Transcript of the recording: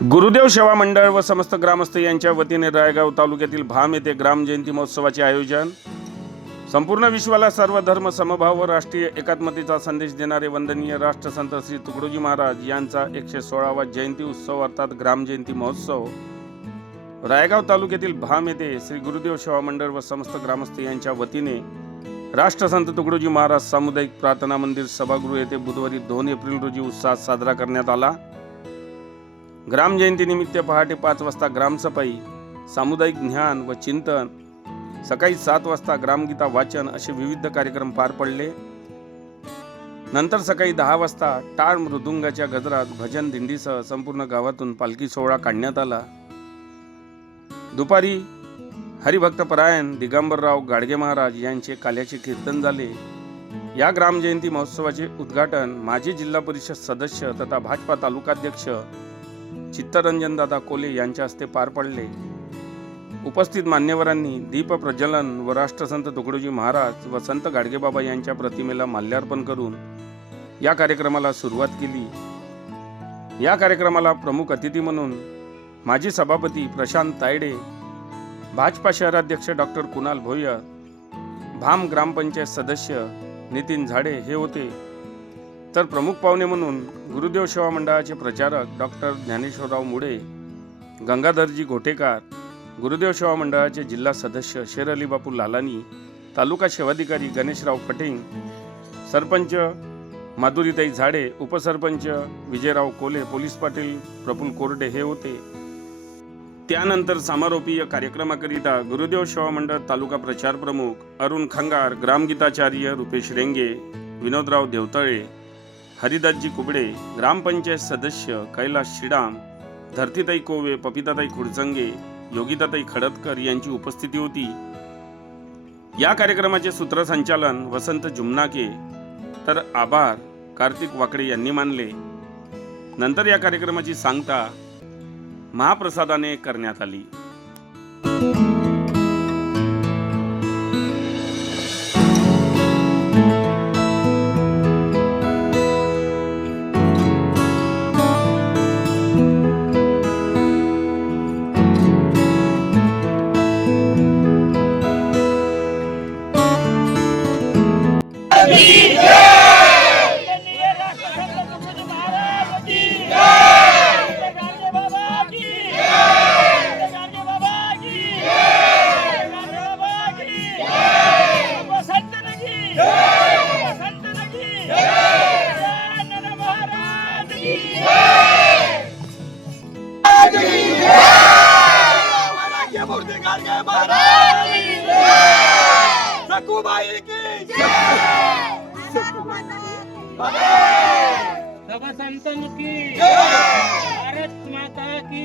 गुरुदेव सेवा मंडळ व समस्त ग्रामस्थ यांच्या वतीने रायगाव तालुक्यातील भाम येथे ग्रामजयंती महोत्सवाचे आयोजन. संपूर्ण विश्वाला सर्व धर्म समभाव व राष्ट्रीय एकात्मतेचा संदेश देणारे वंदनीय राष्ट्रसंत श्री तुकडोजी महाराज यांचा एकशे सोळावा जयंती उत्सव अर्थात ग्रामजयंती महोत्सव. रायगाव तालुक्यातील भाम येथे श्री गुरुदेव सेवा मंडळ व समस्त ग्रामस्थ यांच्या वतीने राष्ट्रसंत तुकडोजी महाराज सामुदायिक प्रार्थना मंदिर सभागृह येथे बुधवारी दोन एप्रिल रोजी उत्साहात साजरा करण्यात आला. ग्रामजयंतीनिमित्त पहाटे पाच वाजता ग्रामसफाई सामुदायिक ज्ञान व चिंतन सकाळी सात वाजता ग्रामगीता वाचन असे विविध कार्यक्रम पार पडले. नंतर सकाळी दहा वाजता टाळ मृदुंगाच्या गजरात भजन दिंडीसह संपूर्ण गावातून पालखी सोहळा काढण्यात आला. दुपारी हरिभक्तपरायण दिगंबरराव गाडगे महाराज यांचे काल्याचे कीर्तन झाले. या ग्रामजयंती महोत्सवाचे उद्घाटन माजी जिल्हा परिषद सदस्य तथा भाजपा तालुकाध्यक्ष चित्तरंजनदादा कोले यांच्या हस्ते पार पडले. उपस्थित मान्यवरांनी दीप प्रज्वलन व राष्ट्रसंत तुकडोजी महाराज व संत गाडगेबाबा यांच्या प्रतिमेला माल्यार्पण करून या कार्यक्रमाला सुरुवात केली. या कार्यक्रमाला प्रमुख अतिथी म्हणून माजी सभापती प्रशांत तायडे भाजपा शहराध्यक्ष डॉक्टर कुणाल भोयर भाम ग्रामपंचायत सदस्य नितीन झाडे हे होते. तर प्रमुख पाहुणे म्हणून गुरुदेव सेवा मंडळाचे प्रचारक डॉक्टर ज्ञानेश्वरराव मुळे गंगाधरजी घोटेकार गुरुदेव सेवा मंडळाचे जिल्हा सदस्य शेर अली बापू लालानी तालुका सेवाधिकारी गणेशराव फटिंग सरपंच माधुरीताई झाडे उपसरपंच विजयराव कोले पोलीस पाटील प्रफुल कोरडे हे होते. त्यानंतर समारोपीय कार्यक्रमाकरिता गुरुदेव सेवा मंडळ तालुका प्रचार प्रमुख अरुण खंगार ग्रामगीताचार्य रुपेश रेंगे विनोदराव देवतळे हरिदासजी कुबडे ग्रामपंचायत सदस्य कैलास शिडाम धरतीताई कोवे पपिताताई खुडचंगे योगिताताई खडतकर यांची उपस्थिती होती. या कार्यक्रमाचे सूत्रसंचालन वसंत जुमनाके तर आभार कार्तिक वाकडे यांनी मानले. नंतर या कार्यक्रमाची सांगता महाप्रसादाने करण्यात आली. की सखूबाई की संतन की भारत माता की